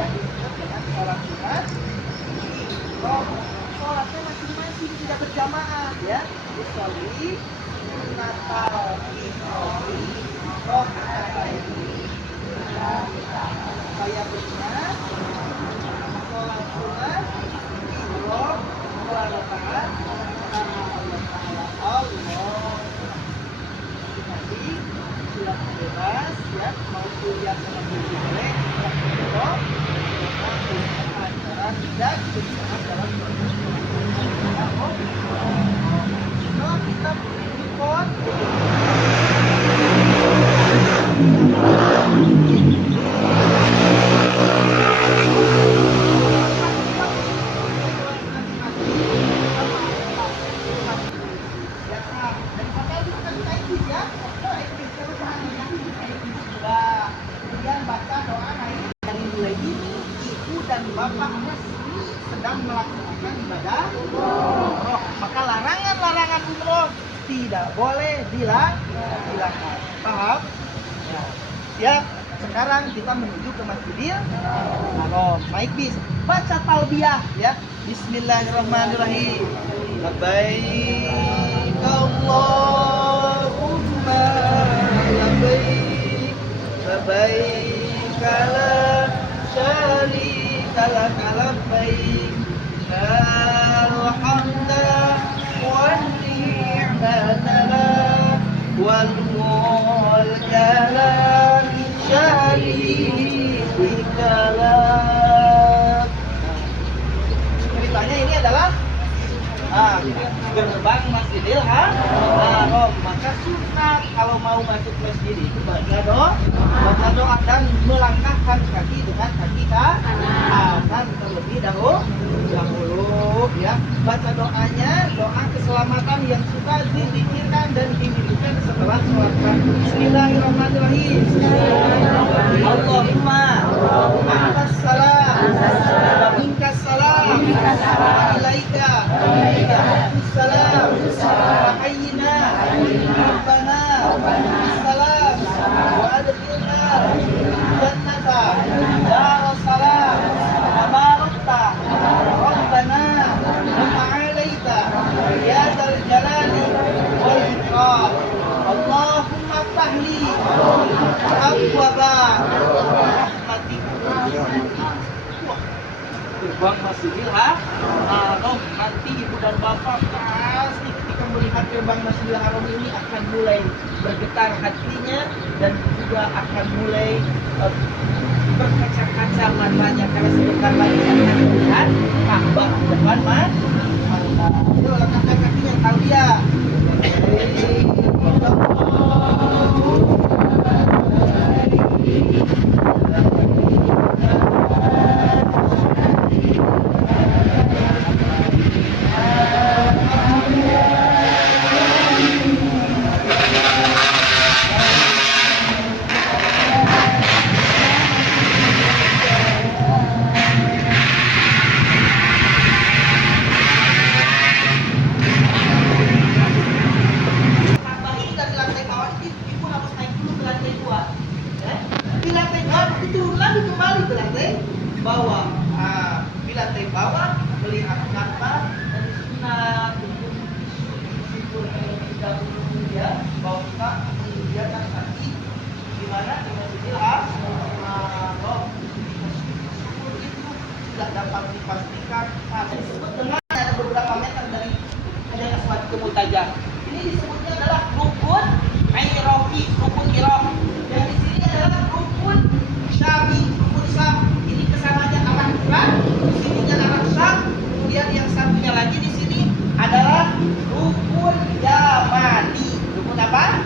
yang disebut dengan sholat sunat. Roh, sholatnya masing-masing tidak berjamaah ya. Usolli natal ikrofi roh ini. Saya benar sholat sunat roh 2 rakaat karena Allah Taala Allah. Jadi silakan bebas ya, mau kuliah sama boleh, kalau acara tidak bersamaan dalam kalau kita ikut dan bapaknya sedang melaksanakan ibadah umroh, maka larangan-larangan umroh tidak boleh dilakukan. Paham? Ya. Siap. Sekarang kita menuju ke Masjidil Haram. Naik bis, baca talbiyah ya. Bismillahirrahmanirrahim. Labbaik Allahumma labbaik labbaik la syarika lak labbaik innal hamda wan ni'mata lak wal mulka la syarika lak. Ceritanya ini adalah gerbang Masjidil Haram. Maka sunat kalau mau masuk masjid itu baca doa dan melangkahkan kaki dengan kaki kanan terlebih dahulu ya. Baca doanya, doa keselamatan yang suka dipikirkan dan dimimpikan setelah sholat. Bismillahirrahmanirrahim. Allahumma antas salam wa minkas salam wa ilaika salam wa hayyina rabbana salam wa adkhilna jannata darussalam wa barakta rabbana wa ta'alaita ya dzal jalali wal ikram. Allahumma ftahli abwaba rahmatik. Gerbang Masjidil Haram. Nanti ibu dan bapak pasti ketika melihat gerbang Masjidil Haram ini akan mulai bergetar hatinya dan juga akan mulai berkaca-kaca matanya karena sebentar lagi akan melihat Ka'bah depan mata. Yuk langkahkan kakinya talbiyah. Bawah, di lantai bawah melihat Ka'bah dan sunat untuk terlebih dahulu ya, bahwa kita mengerjakan kaki di mana di Masjidil Haram. Itu sudah dapat dipastikan. Disebut dengan ada beberapa meter dari Hajar Aswad ke Multajam. Ini disebutnya adalah rukun Irafi, rukun Iraq. Yang di sini adalah rukun Syami, rukun Syam. Ini kesamanya arah Iran, di sininya arah Syam. Kemudian yang satunya lagi di sini adalah rukun Yamani. Rukun apa?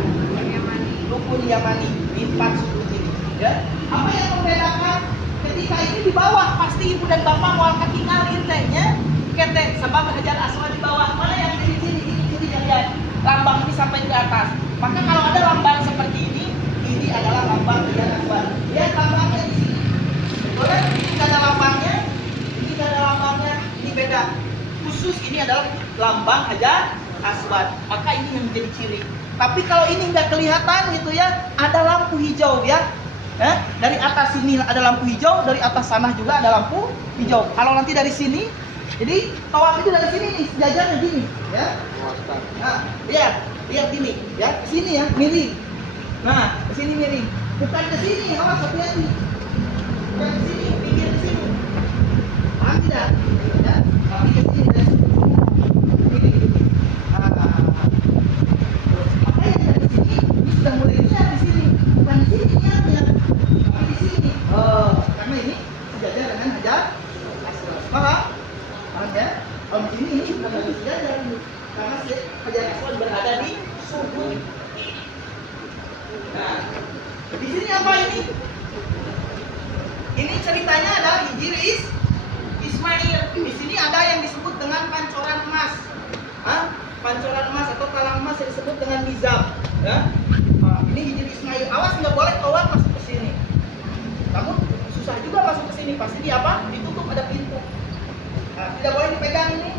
Rukun Yamani. Di 4 sudut ini. Ya. Apa yang membedakan? Ketika ini di bawah, pasti ibu dan bapak mau ketinggal intenya. Kete sebab Hajar Aswad di bawah. Mana yang di sini? Ini lihat. Lambang ini sampai ke atas. Maka kalau ada lambang seperti ini adalah lambang Hajar Aswad. Lihat lambangnya di sini. Boleh? Ini nggak ada lambangnya. Ini nggak ada lambangnya. Ini beda. Khusus ini adalah lambang Hajar Aswad. Maka ini yang menjadi ciri. Tapi kalau ini nggak kelihatan gitu ya, ada lampu hijau ya. Dari atas sini ada lampu hijau, dari atas sana juga ada lampu hijau. Kalau nanti dari sini, jadi tawaf itu dari sini nih, sejajarnya gini, ya. Nah, lihat gini, ya, ke sini ya, miring. Nah, ke sini miring. Bukan ke sini, awas hati-hati. Bukan ke sini, pinggir ke sini. Paham tidak? Ya, tapi ke sini dari sini. Makanya dari sini, ini sudah mulai lihat di sini. Bukan di sini niatnya, tapi di sini. Karena ini sejajar dengan hajar aswad. Paham ya? Kalau di sini ini sudah mulai sejajar ini. Karena hajar aswad berada di sudut. Nah, di sini apa ini? Ini ceritanya adalah Hijri Ismail. Di sini ada yang disebut dengan pancoran emas. Pancoran emas atau talang emas yang disebut dengan nizam. Ya. Ini Hijri Ismail. Awas, nggak boleh tawaf masuk ke sini. Namun susah juga masuk ke sini. Pasti di apa? Ditutup, ada pintu. Nah, tidak boleh dipegang ini.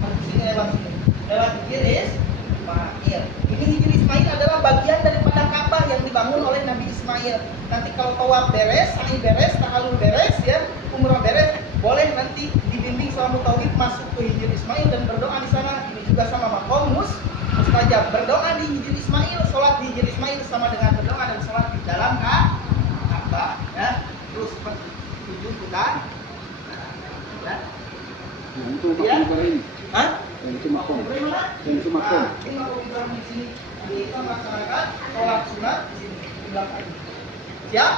Masuk sini lewat sini. Lewat Hijri Ismail. Ini Hijri Ismail adalah bagian daripada Ka'bah yang dibangun oleh Nabi Ismail. Nanti kalau tawaf beres, sa'i beres, ta'alul beres, ya, umrah beres, boleh nanti dibimbing sama mutawif masuk ke Hijri Ismail dan berdoa di sana. Ini juga sama maqam mustajab. Berdoa di Hijri Ismail, sholat di Hijri Ismail sama dengan berdoa dan sholat di dalam Ka'bah. Ya, terus seperti itu kita. Ya. Itu makom ini. Hah? Yang itu makom. Yang itu Nah, makom. ini makom Ibrahim di sini. Kita melaksanakan sholat sunat di sini di belakang. Siap?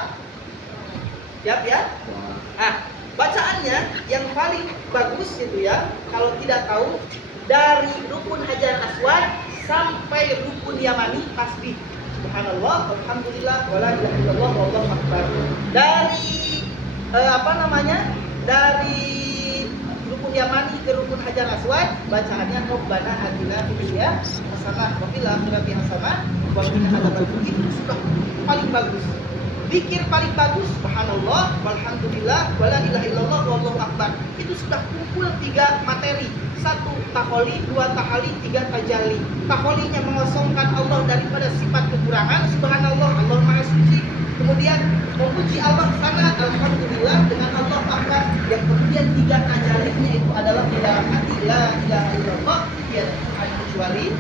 Siap ya? Nah, bacaannya yang paling bagus itu ya, kalau tidak tahu, dari rukun Hajar Aswad sampai rukun Yamani tasbih. Subhanallah, alhamdulillah, wala ilaha illallah, wallahu akbar. Dari Dari rukun Yamani ke rukun Hajar Aswad, bacaannya Rabbana atina fid dunya hasanah wa fil akhirati hasanah wa qina adzabannar. Itu sudah paling bagus. Zikir paling bagus, subhanallah, walhamdulillah, wala ilaha illallah, wallahu akbar. Itu sudah kumpul 3 materi. 1 taholi, 2 tahali, 3 tajalli. Taholinya mengosongkan Allah daripada sifat kekurangan, subhanallah, Allah maha suci. Kemudian memuji Allah sana, alhamdulillah, dengan Allah akbar. Yang kemudian 3 tajallinya itu adalah di dalam hati, la ilaha illallah, tiada Tuhan kecuali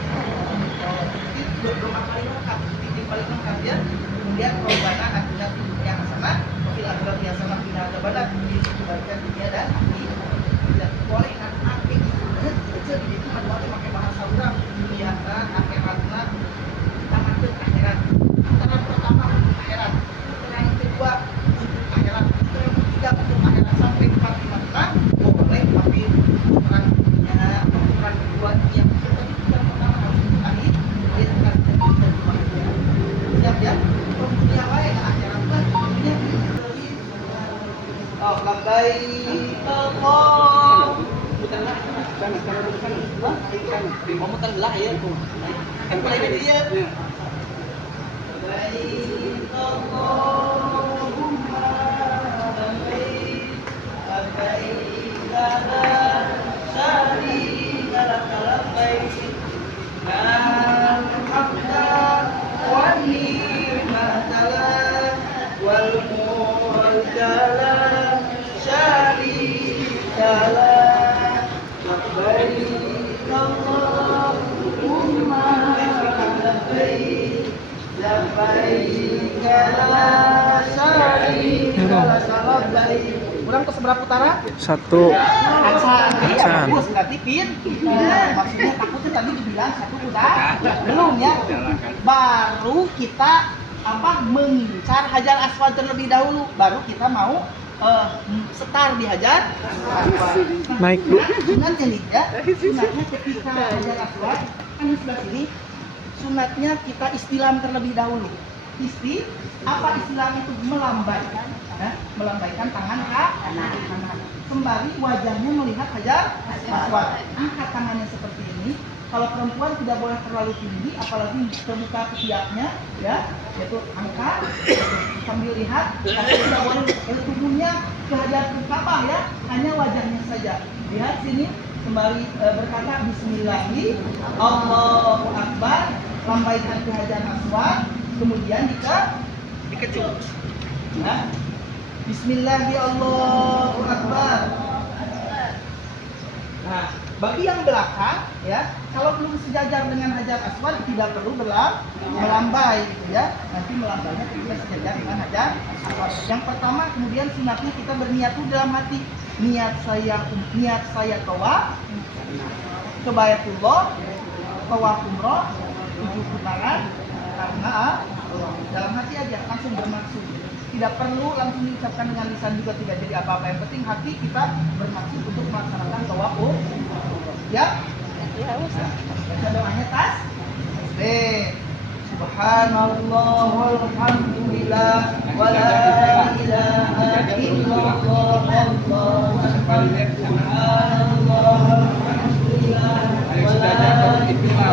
itu doa paling lengkap, titik paling lengkap ya. Kemudian Rabbana atina fid dunya hasanah wa fil akhirati hasanah wa qina adzabannar. Kebaikan dunia dan akhirat. Tidak boleh nanti kecil di situ ada pakai bahasa orang dunia akhiratna tamat ke akhirat. Putaran pertama untuk akhirat, putaran kedua untuk akhirat, putaran ketiga untuk akhirat sampai 4 boleh, tapi putaran kedua yang putaran pertama harus untuk akhir, dia akan jadi siap ya. Dunia lain akhirat lah dunia. Oh, labbaik Allah. Mutarlah sana mau mutar belah ya. Kan mulai dari dia. Labbaik Allahumma labbaik labbaik la syarika lak labbaik la hamda wa ni'mata lak wal mulka la syarika lak labbaik Allahumma labbaik labbaik la syarika lak labbaik. Ulang ke seberapa putaran? 1. Acan. Iya, Acan. bagus berarti pin. Maksudnya takutnya tadi dibilang 1 udah belum ya. Baru kita mengincar Hajar Aswad terlebih dahulu, baru kita mau setar di Hajar Aswad. Naik dulu. Sunatnya nih ya. Sunatnya ketika Hajar Aswad kan di sebelah sini. Sunatnya kita istilam terlebih dahulu. Istilam itu melambaikan, melambaikan tangan kanan. Sembari wajahnya melihat Hajar Aswad. Angkat tangannya seperti ini. Kalau perempuan tidak boleh terlalu tinggi, apalagi terbuka ketiaknya, ya, yaitu angkat sambil lihat. Tapi tidak boleh tubuhnya ke Hajar Ka'bah ya, hanya wajahnya saja. Lihat sini, sembari berkata Bismillahirrahmanirrahim, Allahu Akbar, lambaikan ke Hajar Aswad, kemudian dikecup. Nah, Bismillahi Allahu Akbar. Nah, bagi yang belakang ya, kalau belum sejajar dengan Hajar Aswad tidak perlu melambai gitu ya. Nanti melambainya kita sejajar dengan Hajar Aswad. Yang pertama kemudian sunatnya kita berniat dulu dalam hati. Niat saya tawaf ke Baitullah, tawaf umroh, 7 putaran karena Allah. Dalam hati aja langsung bermaksud. Tidak perlu langsung diucapkan dengan lisan juga, tidak jadi apa-apa. Yang penting hati kita bermaksud untuk melaksanakan tawaf umroh. Ya? Ya, usah. Baca doanya tas. Subhanallah walhamdulillah wa la ilaha illallah wallahu akbar. Subhanallah walhamdulillah wa la ilaha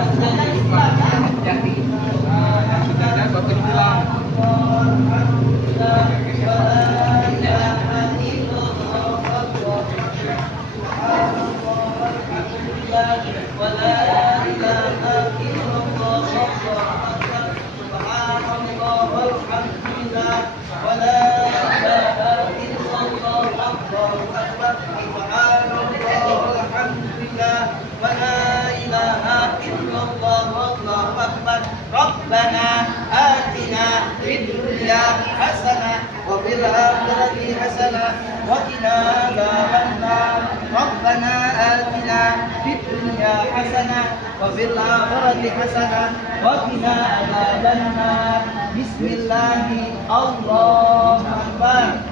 Rabbana atina fid dunya hasanah wa fil akhirati hasanah wa qina adzabannar. Rabbana atina fid dunya hasanah wa fil akhirati hasanah wa qina adzabannar. Bismillahi Allahu akbar.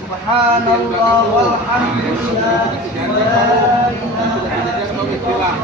Subhanallah walhamdulillah wa la ilaha illallah.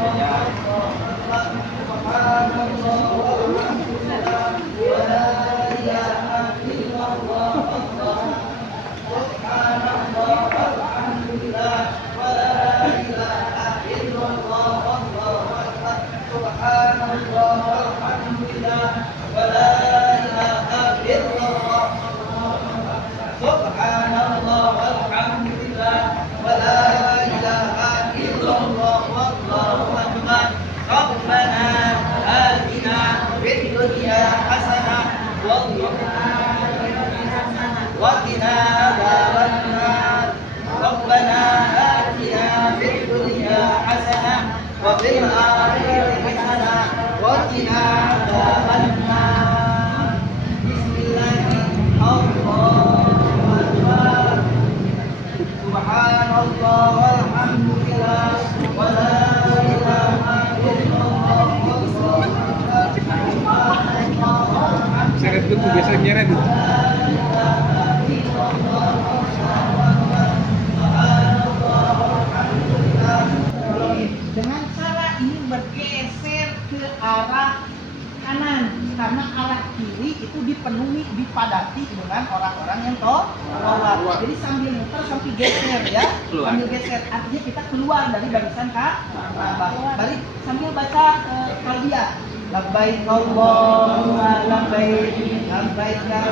وقنا عذاب النار. ربنا آتنا في الدنيا حسنة وفي الآخرة حسنة وقنا عذاب النار. بسم الله الله أكبر. سبحان الله والحمد لله ولا إله إلا الله والله أكبر. Seret itu biasa nyeret. Dengan cara ini bergeser ke arah kanan karena arah kiri itu dipadati dengan orang-orang yang tolak. Jadi sambil muter sambil geser ya, sambil geser artinya kita keluar dari barisan Ka'bah. Balik sambil baca talbiyah. Labbaik Allahumma labbaik labbaik la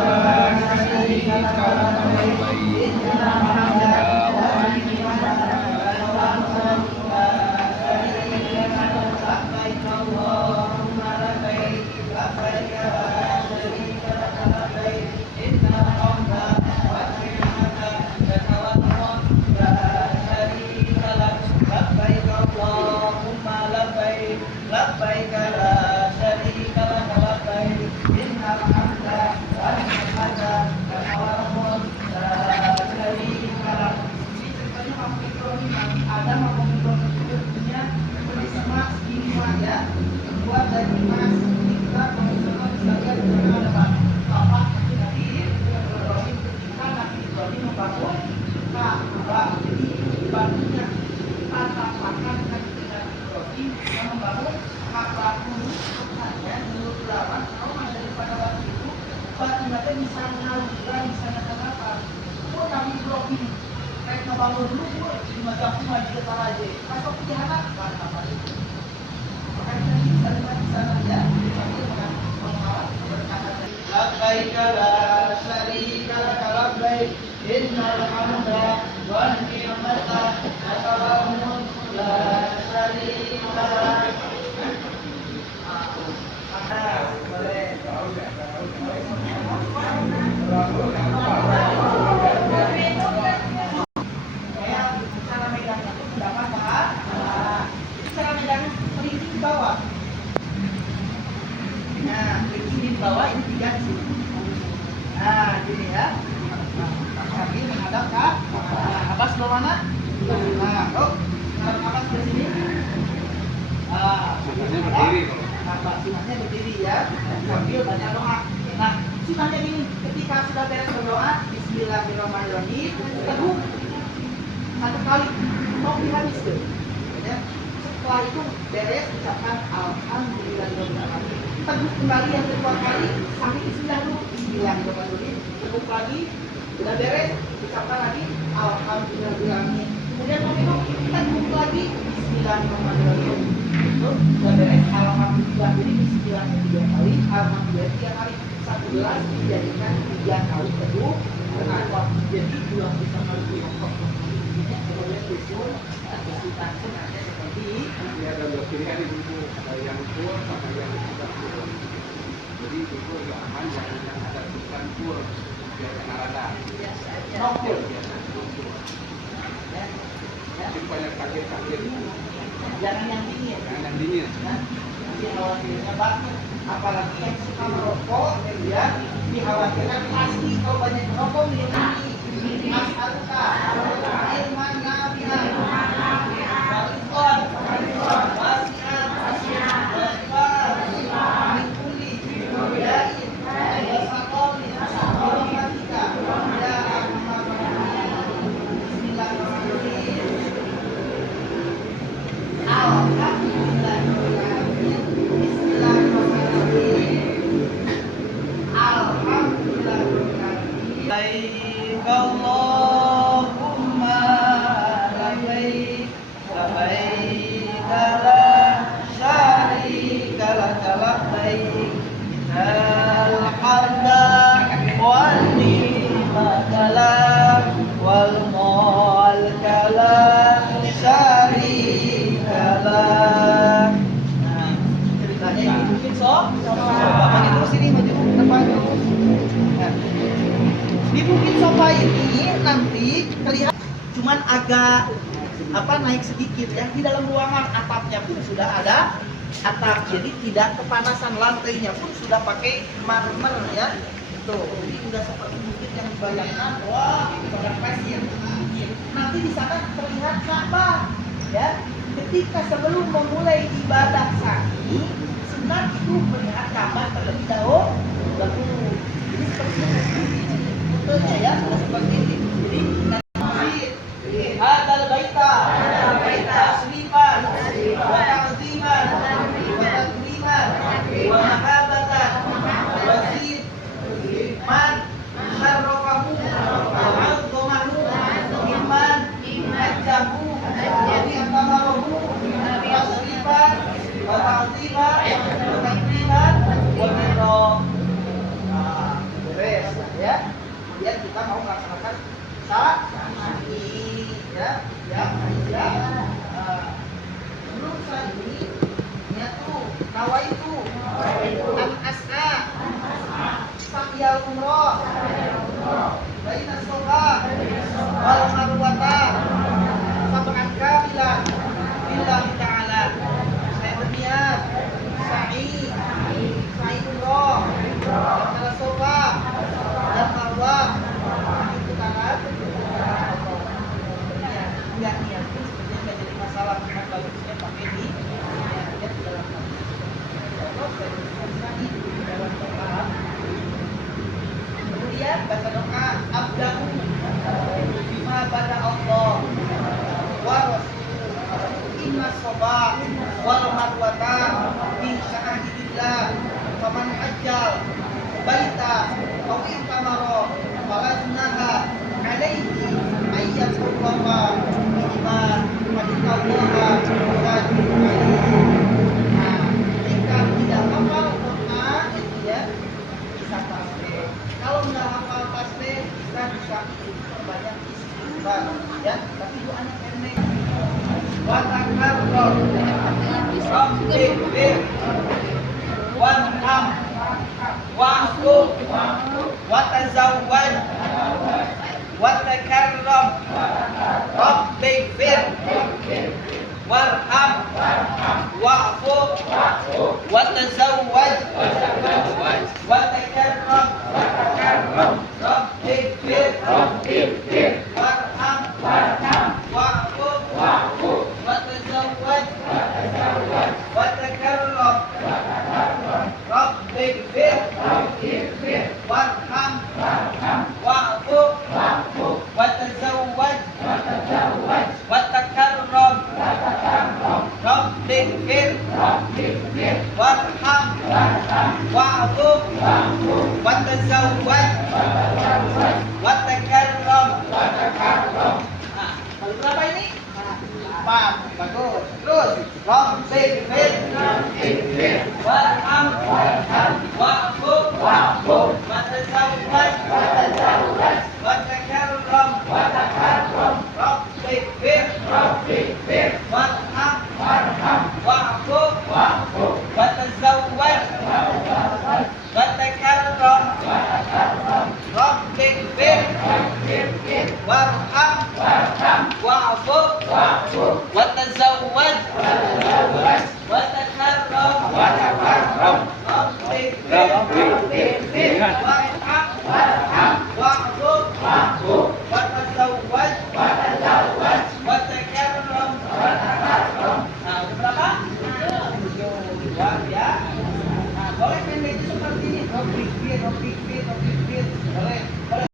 syarika lak labbaik innal hamda wan ni'mata lak labbaik Allahumma labbaik labbaik la syarika lak labbaik innal hamda wan ni'mata lak syarika lak labbaik Allahumma labbaik labbaik la ada makhluk punya emas ya, buat dari emas kita mengusulkan sebagai ada bapak dari Ibrahim ketika Nabi Ibrahim membangun Ka'bah. Jadi batunya patah-patah dengan Ibrahim yang membangun Ka'bah dulu ya, dulu ulama kalau daripada waktu itu batunya bisa ngaluran bisa apa. Oh Nabi Ibrahim kayak ngebangun dulu di macam maju aja. Kalau pilihan apa itu? Makanya kita di sana ya. Labbaik la syarika lak labbaik innal hamda wan ni'mata lak la syarika lak. Boleh. sebelah mana? Nah, sekarang apa di sini? Sunahnya berdiri kalau. Sunahnya berdiri ya, sambil baca doa. Nah, sunahnya gini, ketika sudah beres berdoa, Bismillahirrahmanirrahim, teguh satu kali, mau habis tuh. Ya. Setelah itu beres, ucapkan Alhamdulillahirrahmanirrahim. Teguh kembali yang kedua kali, sambil Bismillah dulu, Bismillahirrahmanirrahim. Teguh lagi, sudah beres, ucapkan lagi Alhamdulillahirrahmanirrahim. Kemudian mau minum, teguh lagi, Bismillahirrahmanirrahim. Itu sudah beres, Alhamdulillah. Jadi Bismillahnya 3 kali, Alhamdulillah 3 kali. 1 gelas dijadikan 3 kali teguh. Kenapa? Jadi 2 bisa kali tiongkok. Kemudian susun, langsung ada seperti Ini ada 2 pilihan di buku, ada yang full sama yang tidak full. Jadi buku agak aman yang ada tulisan full biar kena radar. nongkul. Jadi banyak kaget-kaget. Jangan yang dingin. Jangan yang dingin. Nah, nanti khawatirnya batuk. Apalagi yang suka merokok, ya dikhawatirkan pasti kalau banyak merokok minum ini. Mas Aruka, Ilman Nafi'an, Waliton, Wasi'an, Wasi'an, Mikuli, Yain, Wasakoli, Wamatika, Ya Bismillahirrahmanirrahim. Alhamdulillahirrahmanirrahim. Alhamdulillahirrahmanirrahim. Labbaik Allahumma labbaik, labbaik la syarika lak labbaik, innal hamda wan ni'mata lak wal mulka la syarika lak. Nah, ceritanya ini mungkin Bapak itu sini maju ke depan. Nah, di Bukit Sofa ini nanti terlihat cuman agak naik sedikit ya. Di dalam ruangan atapnya pun sudah ada atap, jadi tidak kepanasan. Lantainya pun sudah pakai marmer ya. Tuh, ini udah seperti bukit yang dibayangkan. Wah, ini banyak pasir. Nanti di sana terlihat Ka'bah ya. Ketika sebelum memulai ibadah sa'i, sunat itu melihat Ka'bah terlebih dahulu. Jadi seperti ini fotonya ya, sudah seperti ini. Jadi hadal baita tasrifan wa ta'ziman wa takriman wa mahabbatan wa zid man syarrafahu wa 'azzamahu mimman ajjahu wa akamahu tasrifan wa ta'ziman wa takriman wa mirra. Beres ya. Kemudian kita mau melaksanakan sa'i ya. Sebelum sa'i ya tuh nawaitu an as'a sa'yal umrah baina sofa wal marwata sab'an kamilan billahi ta'ala. Saya berniat sa'i umrah antara sofa dan marwah itu tangan enggak niat sebenarnya enggak jadi masalah, cuma bagusnya pakai di dalam kemudian baca doa abda'u bima bada Allah wa rasul inna soba wal marwata min sya'ahidillah faman hajjal baita aw intamaro fala junaha alaihi ayyatullaha bima madinallaha radiyallahu. Nah, jika tidak hafal Quran ya bisa tasbih. Kalau nggak hafal tasbih bisa banyak istighfar ya, tapi doanya pendek. Wa takarrar rabbir warham wa'fu wa tazawwaj wa takarram rabbighfir warham wa'fu wa tazawwaj wa takarram rabbighfir warham watazawwaj, watakarram. Nah, kalau berapa ini? 4. Bagus. Terus, Rabbikfir, warham, wa'fu, watazawwaj, watakarram. Rabbikfir, warham, wa'fu, watazawwaj, watakarram. Rabbikfir, warham, wa'fu, watazawwaj,